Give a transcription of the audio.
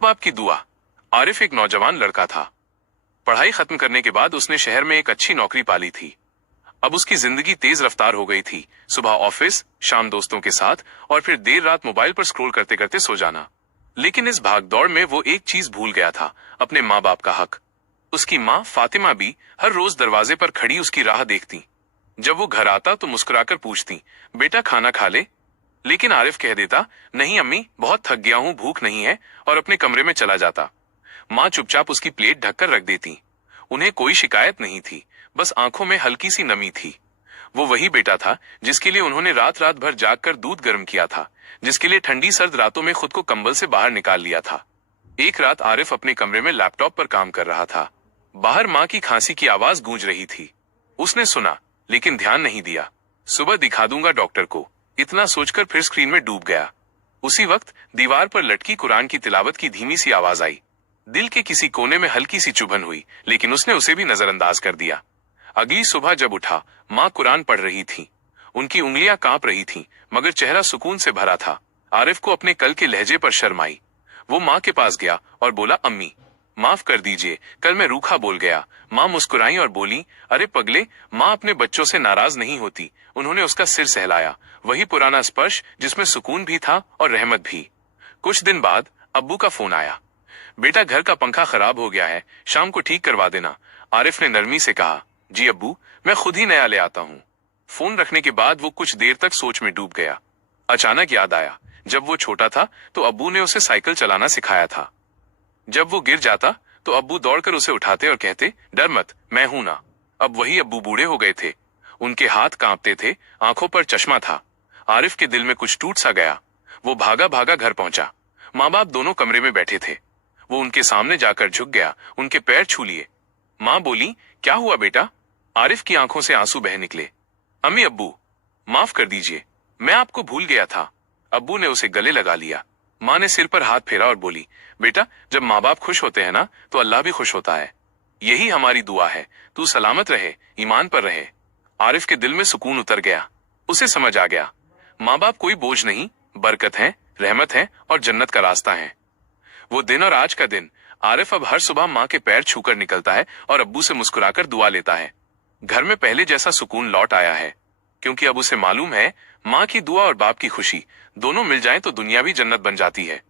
बाप की दुआ। आरिफ एक नौजवान लड़का था। पढ़ाई खत्म करने के बाद उसने शहर में एक अच्छी नौकरी पाली थी। अब उसकी जिंदगी तेज रफ्तार हो गई थी। सुबह ऑफिस, शाम दोस्तों के साथ और फिर देर रात मोबाइल पर स्क्रॉल करते करते सो जाना। लेकिन इस भागदौड़ में वो एक चीज भूल गया था, अपने माँ बाप का हक। उसकी माँ फातिमा भी हर रोज दरवाजे पर खड़ी उसकी राह देखती। जब वो घर आता तो मुस्कुराकर पूछती, बेटा खाना खा ले। लेकिन आरिफ कह देता, नहीं अम्मी, बहुत थक गया हूं, भूख नहीं है, और अपने कमरे में चला जाता। माँ चुपचाप उसकी प्लेट ढककर रख देती। उन्हें कोई शिकायत नहीं थी, बस आंखों में हल्की सी नमी थी। वो वही बेटा था जिसके लिए उन्होंने रात रात भर जागकर दूध गर्म किया था, जिसके लिए ठंडी सर्द रातों में खुद को कंबल से बाहर निकाल लिया था। एक रात आरिफ अपने कमरे में लैपटॉप पर काम कर रहा था। बाहर माँ की खांसी की आवाज गूंज रही थी। उसने सुना, लेकिन ध्यान नहीं दिया। सुबह दिखा दूंगा डॉक्टर को, इतना सोचकर फिर स्क्रीन में डूब गया। उसी वक्त दीवार पर लटकी कुरान की तिलावत की धीमी सी आवाज आई। दिल के किसी कोने में हल्की सी चुभन हुई, लेकिन उसने उसे भी नजरअंदाज कर दिया। अगली सुबह जब उठा, माँ कुरान पढ़ रही थी। उनकी उंगलियां कांप रही थीं, मगर चेहरा सुकून से भरा था। आरिफ को अपने कल के लहजे पर शर्म आई। वो माँ के पास गया और बोला, अम्मी माफ कर दीजिए, कल मैं रूखा बोल गया। माँ मुस्कुराई और बोली, अरे पगले, माँ अपने बच्चों से नाराज नहीं होती। उन्होंने उसका सिर सहलाया, वही पुराना स्पर्श जिसमें सुकून भी था और रहमत भी। कुछ दिन बाद अब्बू का फोन आया। बेटा घर का पंखा खराब हो गया है, शाम को ठीक करवा देना। आरिफ ने नरमी से कहा, जी अब्बू, मैं खुद ही नया ले आता हूँ। फोन रखने के बाद वो कुछ देर तक सोच में डूब गया। अचानक याद आया, जब वो छोटा था तो अब्बू ने उसे साइकिल चलाना सिखाया था। जब वो गिर जाता तो अब्बू दौड़कर उसे उठाते और कहते, डर मत, मैं हूं ना। अब वही अब्बू बूढ़े हो गए थे। उनके हाथ कांपते थे, आंखों पर चश्मा था। आरिफ के दिल में कुछ टूट सा गया। वो भागा भागा घर पहुंचा। माँ बाप दोनों कमरे में बैठे थे। वो उनके सामने जाकर झुक गया, उनके पैर छू लिए। माँ बोली, क्या हुआ बेटा? आरिफ की आंखों से आंसू बह निकले। अम्मी अब्बू, माफ कर दीजिए, मैं आपको भूल गया था। अब्बू ने उसे गले लगा लिया। माँ ने सिर पर हाथ फेरा और बोली, बेटा जब माँ बाप खुश होते हैं ना तो अल्लाह भी खुश होता है। यही हमारी दुआ है, तू सलामत रहे, ईमान पर रहे। आरिफ के दिल में सुकून उतर गया। उसे समझ आ गया, माँ बाप कोई बोझ नहीं, बरकत है, रहमत है और जन्नत का रास्ता है। वो दिन और आज का दिन, आरिफ अब हर सुबह माँ के पैर छूकर निकलता है और अब्बू से मुस्कुराकर दुआ लेता है। घर में पहले जैसा सुकून लौट आया है, क्योंकि अब उसे मालूम है, माँ की दुआ और बाप की खुशी दोनों मिल जाएं तो दुनिया भी जन्नत बन जाती है।